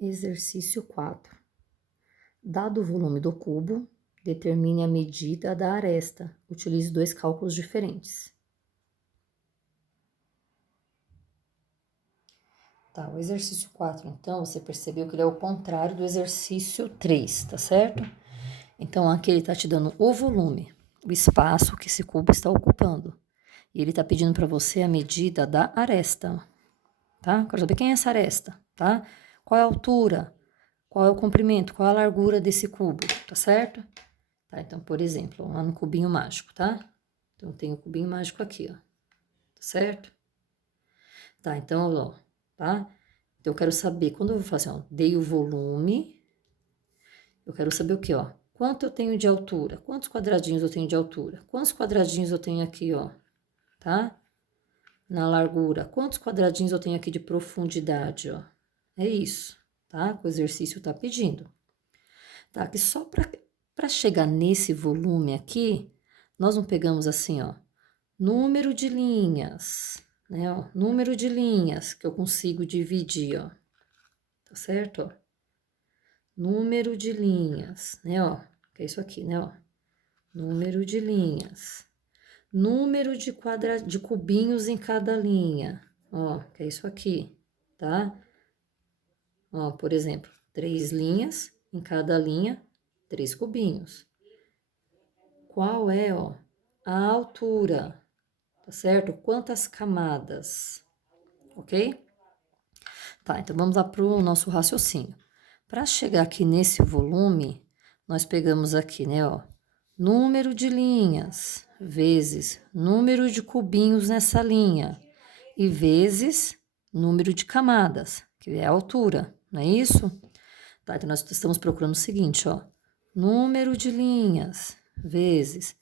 Exercício 4. Dado o volume do cubo, determine a medida da aresta. Utilize dois cálculos diferentes. Tá, o exercício 4, então, você percebeu que ele é o contrário do exercício 3, tá certo? Então, aqui ele tá te dando o volume, o espaço que esse cubo está ocupando. E ele tá pedindo para você a medida da aresta, tá? Quero saber quem é essa aresta, tá? Qual é a altura? Qual é o comprimento? Qual é a largura desse cubo, tá certo? Tá, então, por exemplo, lá no cubinho mágico, tá? Então, tem o cubinho mágico aqui, ó, tá certo? Tá, então, ó, tá? Então, eu quero saber, quando eu vou fazer, ó, dei o volume, eu quero saber o quê, ó? Quanto eu tenho de altura? Quantos quadradinhos eu tenho de altura? Quantos quadradinhos eu tenho aqui, ó, tá? Na largura. Quantos quadradinhos eu tenho aqui de profundidade, ó? É isso, tá? Que o exercício tá pedindo. Tá, que só para chegar nesse volume aqui, nós não pegamos assim, ó, número de linhas, né, ó, número de linhas que eu consigo dividir, ó, tá certo, ó? Número de linhas, né, ó, que é isso aqui, né, ó, número de linhas, número de cubinhos em cada linha, ó, que é isso aqui, tá? Ó, por exemplo, 3 linhas, em cada linha, 3 cubinhos. Qual é, ó, a altura, tá certo? Quantas camadas, ok? Tá, então vamos lá para o nosso raciocínio. Para chegar aqui nesse volume, nós pegamos aqui, né, ó, número de linhas vezes número de cubinhos nessa linha e vezes número de camadas, que é a altura, não é isso? Tá, então nós estamos procurando o seguinte, ó, número de linhas vezes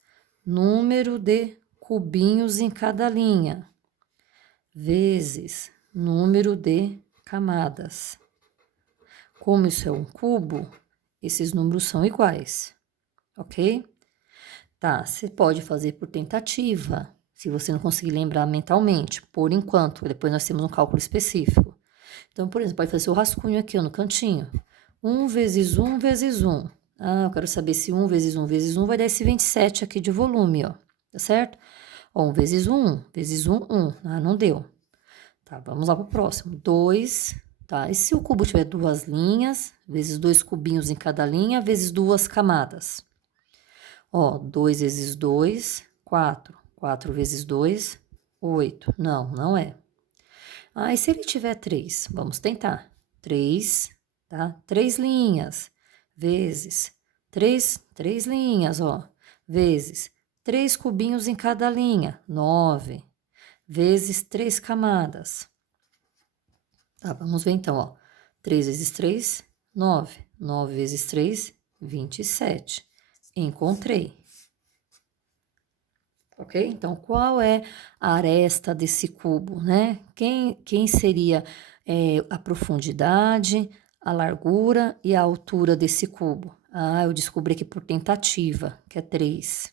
número de cubinhos em cada linha, vezes número de camadas. Como isso é um cubo, esses números são iguais, ok? Tá, você pode fazer por tentativa, se você não conseguir lembrar mentalmente, por enquanto, depois nós temos um cálculo específico. Então, por exemplo, pode fazer o rascunho aqui, ó, no cantinho. 1 vezes 1 vezes 1. Ah, eu quero saber se 1 vezes 1 vezes 1 vai dar esse 27 aqui de volume, ó. Tá certo? Ó, 1 vezes 1 vezes 1, 1. Ah, não deu. Tá, vamos lá pro próximo. 2, tá? E se o cubo tiver duas linhas, vezes 2 cubinhos em cada linha, vezes duas camadas? Ó, 2 vezes 2, 4. 4 vezes 2, 8. Não, não é. Ah, e se ele tiver 3? Vamos tentar. 3, tá? 3 linhas, vezes 3 linhas, ó, vezes 3 cubinhos em cada linha, 9, vezes 3 camadas. Tá, vamos ver então, ó. 3 vezes 3, 9. 9 vezes 3, 27. Encontrei. Ok? Então, qual é a aresta desse cubo, né? Quem seria a profundidade, a largura e a altura desse cubo? Ah, eu descobri aqui por tentativa, que é 3.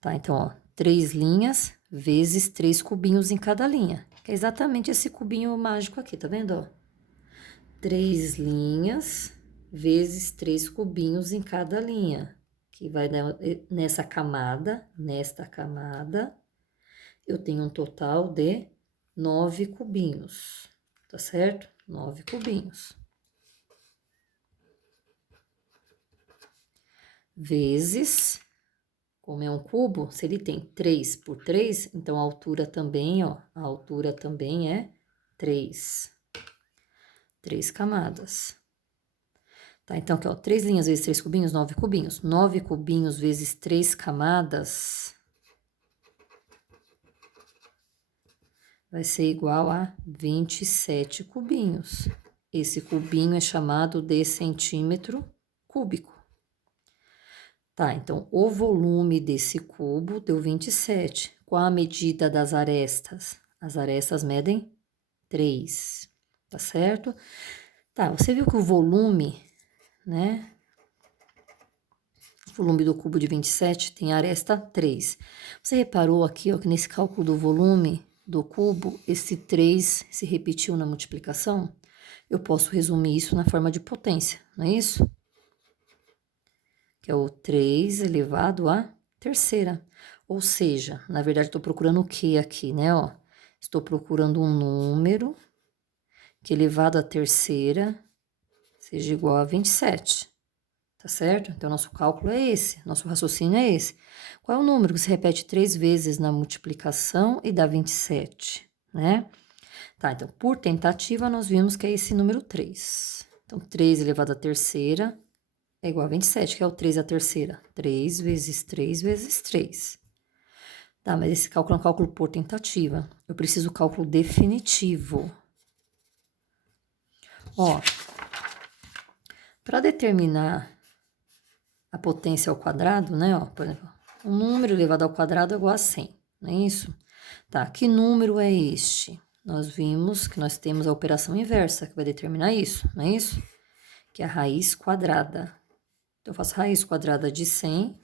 Tá, então, ó, 3 linhas vezes 3 cubinhos em cada linha. Que é exatamente esse cubinho mágico aqui, tá vendo, ó? 3 linhas vezes 3 cubinhos em cada linha, que vai dar nesta camada, eu tenho um total de 9 cubinhos, tá certo? 9 cubinhos. Vezes, como é um cubo, se ele tem 3 por 3, então a altura também, ó, a altura também é 3. 3 camadas. Tá, então aqui, ó, 3 linhas vezes 3 cubinhos, 9 cubinhos. 9 cubinhos vezes 3 camadas vai ser igual a 27 cubinhos. Esse cubinho é chamado de centímetro cúbico. Tá, então o volume desse cubo deu 27. Qual a medida das arestas? As arestas medem 3, tá certo? Tá, você viu que o volume, né? O volume do cubo de 27 tem aresta 3. Você reparou aqui, ó, que nesse cálculo do volume do cubo, esse 3 se repetiu na multiplicação? eu posso resumir isso na forma de potência, não é isso? Que é o 3 elevado à terceira. Ou seja, na verdade, estou procurando o que aqui, né? Ó, estou procurando um número que elevado à terceira seja igual a 27. Tá certo? Então, nosso cálculo é esse, nosso raciocínio é esse. Qual é o número que se repete 3 vezes na multiplicação e dá 27, né? Tá, então, por tentativa, nós vimos que é esse número 3. Então, 3 elevado à terceira é igual a 27, que é o 3 à terceira. 3 vezes 3 vezes 3. Tá, mas esse cálculo é um cálculo por tentativa. Eu preciso do cálculo definitivo. Ó, para determinar a potência ao quadrado, né? Ó, por exemplo, um número elevado ao quadrado é igual a 100, não é isso? Tá, que número é este? Nós vimos que nós temos a operação inversa, que vai determinar isso, não é isso? Que é a raiz quadrada. Então, eu faço raiz quadrada de 100.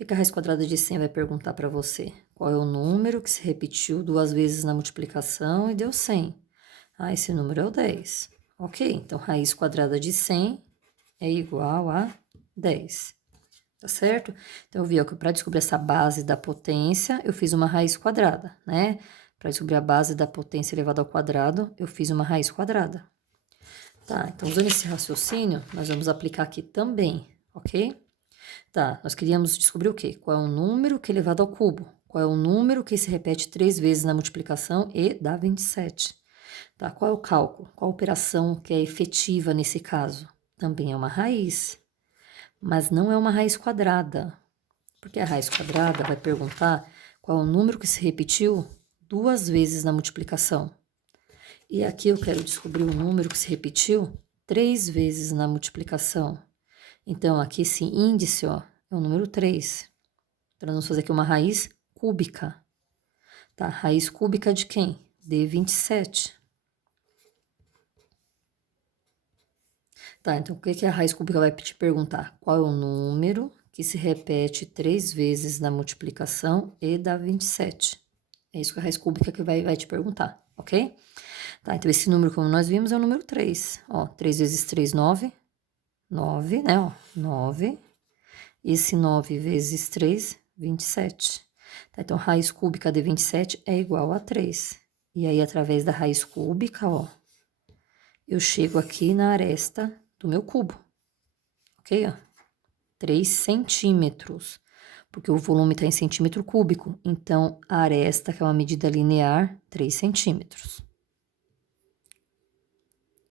O que a raiz quadrada de 100 vai perguntar para você? Qual é o número que se repetiu 2 vezes na multiplicação e deu 100? Ah, esse número é o 10. Ok, então raiz quadrada de 100 é igual a 10. Tá certo? Então, eu vi que para descobrir essa base da potência, eu fiz uma raiz quadrada, né? Para descobrir a base da potência elevada ao quadrado, eu fiz uma raiz quadrada. Tá, então, usando esse raciocínio, nós vamos aplicar aqui também, ok? Tá, nós queríamos descobrir o quê? Qual é o número que é elevado ao cubo? Qual é o número que se repete 3 vezes na multiplicação e dá 27? Tá, qual é o cálculo? Qual a operação que é efetiva nesse caso? Também é uma raiz, mas não é uma raiz quadrada, porque a raiz quadrada vai perguntar qual é o número que se repetiu 2 vezes na multiplicação. E aqui eu quero descobrir o número que se repetiu 3 vezes na multiplicação. Então, aqui esse índice, ó, é o número 3. Então, nós vamos fazer aqui uma raiz cúbica. Tá? Raiz cúbica de quem? De 27. Tá, então o que a raiz cúbica vai te perguntar? Qual é o número que se repete 3 vezes na multiplicação e dá 27? É isso que a raiz cúbica que vai te perguntar, ok? Tá, então esse número, como nós vimos, é o número 3. Ó, 3 vezes 3, 9. 9, né? Ó, 9. Esse 9 vezes 3, 27. Tá, então, raiz cúbica de 27 é igual a 3. E aí, através da raiz cúbica, ó, eu chego aqui na aresta do meu cubo. Ok? Ó, 3 centímetros. Porque o volume está em centímetro cúbico. Então, a aresta, que é uma medida linear, 3 centímetros.